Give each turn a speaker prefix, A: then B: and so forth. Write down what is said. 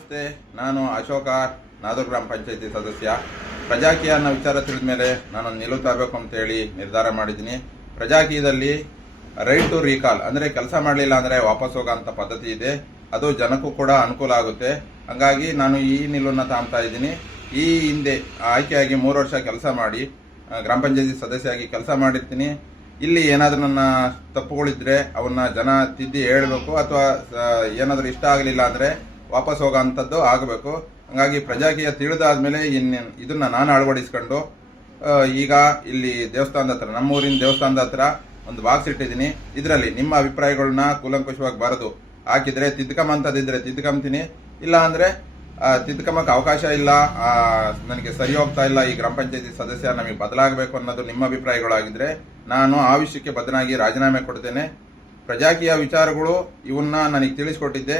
A: ನಮಸ್ತೆ, ನಾನು ಅಶೋಕ, ನಾದೂರ್ ಗ್ರಾಮ ಪಂಚಾಯತಿ ಸದಸ್ಯ. ಪ್ರಜಾಕೀಯ ಅನ್ನೋ ವಿಚಾರ ತಿಳಿದ ಮೇಲೆ ನಾನು ನಿಲುವು ತರಬೇಕು ಅಂತ ಹೇಳಿ ನಿರ್ಧಾರ ಮಾಡಿದ್ದೀನಿ. ಪ್ರಜಾಕೀಯದಲ್ಲಿ ರೈಟ್ ಟು ರೀಕಾಲ್ ಅಂದ್ರೆ ಕೆಲಸ ಮಾಡಲಿಲ್ಲ ಅಂದ್ರೆ ವಾಪಸ್ ಹೋಗೋಂಥ ಪದ್ಧತಿ ಇದೆ. ಅದು ಜನಕ್ಕೂ ಕೂಡ ಅನುಕೂಲ ಆಗುತ್ತೆ. ಹಂಗಾಗಿ ನಾನು ಈ ನಿಲುವನ್ನು ತಾಂತಾ ಇದ್ದೀನಿ. ಈ ಹಿಂದೆ ಆಯ್ಕೆಯಾಗಿ ಮೂರು ವರ್ಷ ಕೆಲಸ ಮಾಡಿ ಗ್ರಾಮ ಪಂಚಾಯತಿ ಸದಸ್ಯಾಗಿ ಕೆಲಸ ಮಾಡಿರ್ತೀನಿ. ಇಲ್ಲಿ ಏನಾದರೂ ನನ್ನ ತಪ್ಪುಗಳಿದ್ರೆ ಅವನ್ನ ಜನ ತಿದ್ದಿ ಹೇಳಬೇಕು ಅಥವಾ ಏನಾದರೂ ಇಷ್ಟ ಆಗಲಿಲ್ಲ ಅಂದ್ರೆ ವಾಪಸ್ ಹೋಗೋ ಅಂಥದ್ದು ಆಗಬೇಕು. ಹಂಗಾಗಿ ಪ್ರಜಾಕೀಯ ತಿಳಿದಾದ್ಮೇಲೆ ಇನ್ನು ಇದನ್ನ ನಾನು ಅಳವಡಿಸ್ಕೊಂಡು ಈಗ ಇಲ್ಲಿ ದೇವಸ್ಥಾನದ ಹತ್ರ, ನಮ್ಮೂರಿನ ದೇವಸ್ಥಾನದ ಹತ್ರ ಒಂದು ಬಾಕ್ಸ್ ಇಟ್ಟಿದ್ದೀನಿ. ಇದರಲ್ಲಿ ನಿಮ್ಮ ಅಭಿಪ್ರಾಯಗಳನ್ನ ಕೂಲಂಕುಷವಾಗಿ ಬರೆದು ಹಾಕಿದ್ರೆ ತಿದ್ಕೊಂಬಂತದಿದ್ರೆ ತಿದ್ಕೊಂತೀನಿ ಇಲ್ಲ ಅಂದ್ರೆ ಅವಕಾಶ ಇಲ್ಲ ನನಗೆ ಸರಿ ಹೋಗ್ತಾ ಇಲ್ಲ ಈ ಗ್ರಾಮ ಪಂಚಾಯತಿ ಸದಸ್ಯ ನಮಗೆ ಬದಲಾಗಬೇಕು ಅನ್ನೋದು ನಿಮ್ಮ ಅಭಿಪ್ರಾಯಗಳಾಗಿದ್ರೆ ನಾನು ಆ ವಿಷಯಕ್ಕೆ ಬದಲಾಗಿ ರಾಜೀನಾಮೆ ಕೊಡ್ತೇನೆ. ಪ್ರಜಾಕೀಯ ವಿಚಾರಗಳು ಇವನ್ನ ನನಗೆ ತಿಳಿಸ್ಕೊಟ್ಟಿದ್ದೆ.